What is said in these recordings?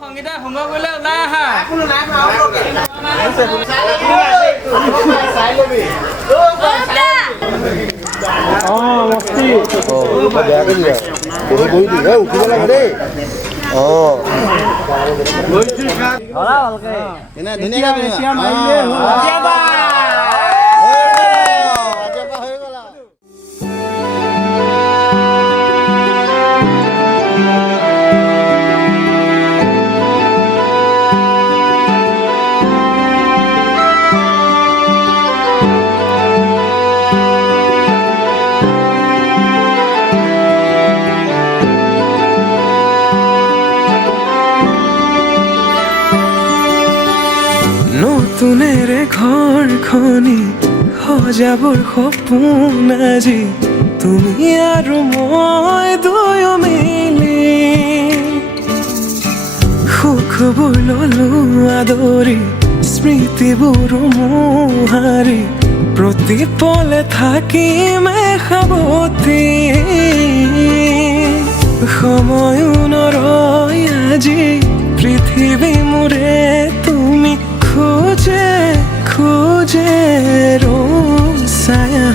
সংগীতা সময় কৰিলে ওলাই আহা নতুনেৰে ঘৰখনি সজাবৰ সপোন আজি তুমি আৰু মই দুয়ো মিলি সুখবোৰ ললো আদৰি স্মৃতিবোৰ মোহাৰি প্ৰতি পলে থাকিমে সাৱতি সময়ো নৰয় আজি পৃথিৱী মোৰে তুমি খোজে খোজে ছায়া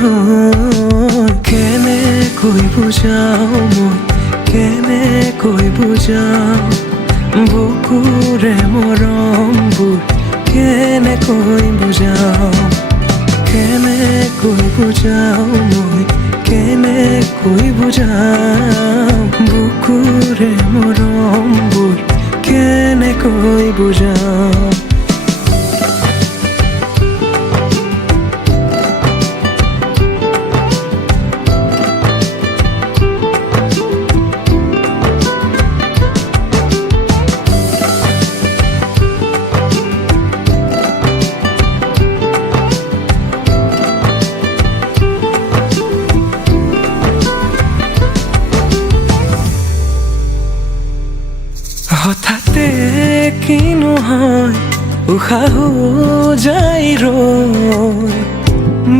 কেনেকৈ বুজাও মই কেনেকৈ বুজাও বুকুৰে মৰমবোৰ কেনেকৈ বুজাও কেনেকৈ বুজাও মই কেনেকৈ বুজাও বুকুৰে মৰমবোৰ কেনেকৈ বুজাও হঠাতে কিনো হয় উশাহ যাই ৰৈ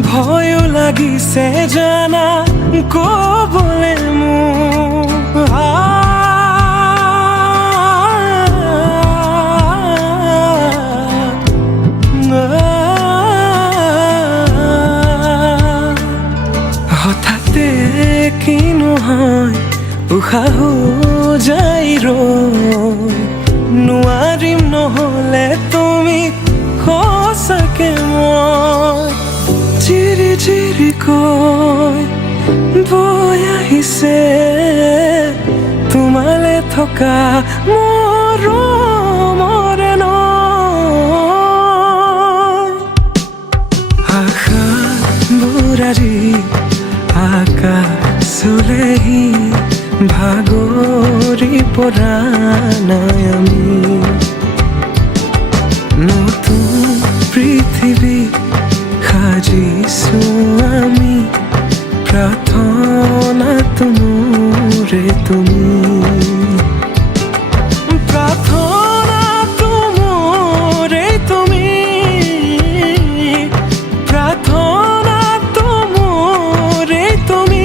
ভয়ো লাগিছে জানা ক'বলে মোৰ হঠাতে কিনো হয় উশাহ যাই ৰৈ নোৱাৰিম নহ'লে তুমি সঁচাকে মই চিৰি চিৰিকৈ বৈ আহিছে তোমালে থকা মৰমৰে নৈ আশাবোৰ আজি আকাশলেহি ভাগৰি পৰা নাই আমি নতুন পৃথিৱী সাজিছো আমি প্ৰাৰ্থনাটো মোৰে তুমি প্ৰাৰ্থনাটো মোৰে তুমি প্ৰাৰ্থনাটো মোৰে তুমি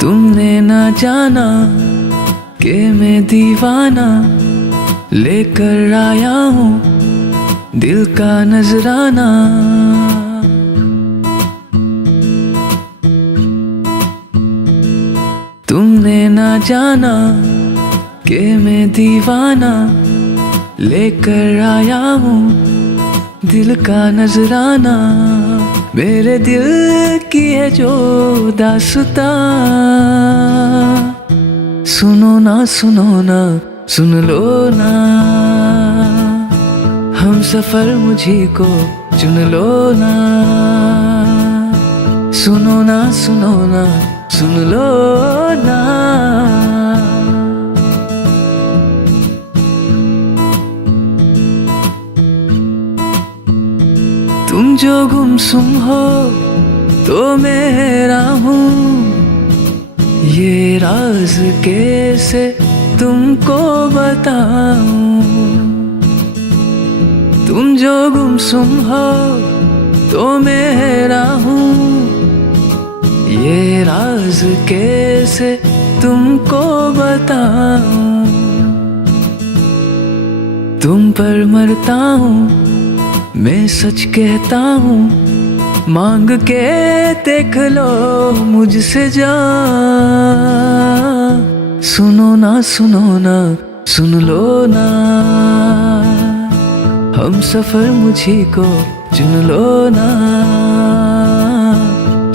तुमने ना जाना कि मैं दीवाना लेकर आया हूँ दिल का नजराना तुमने ना जाना कि मैं दीवाना लेकर आया हूँ दिल का नजराना मेरे दिल की है जो दास्तां सुनो ना सुन लो ना हम सफर मुझी को चुन लो ना सुनो ना सुन लो ना तुम जो गुमसुम हो तो मेरा हूँ, ये राज कैसे तुमको बताऊं। तुम जो गुमसुम हो तो मेरा हूँ, ये राज कैसे तुमको बताऊं। तुम पर मरता हूँ, मैं सच कहता हूँ, मांग के देख लो मुझसे जान। सुनो ना सुनो ना सुन लो ना, हम सफर मुझी को चुन लो ना।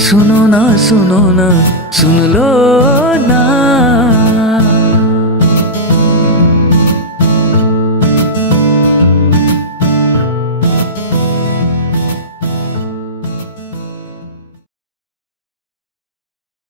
सुनो ना सुनो ना सुन लो ना।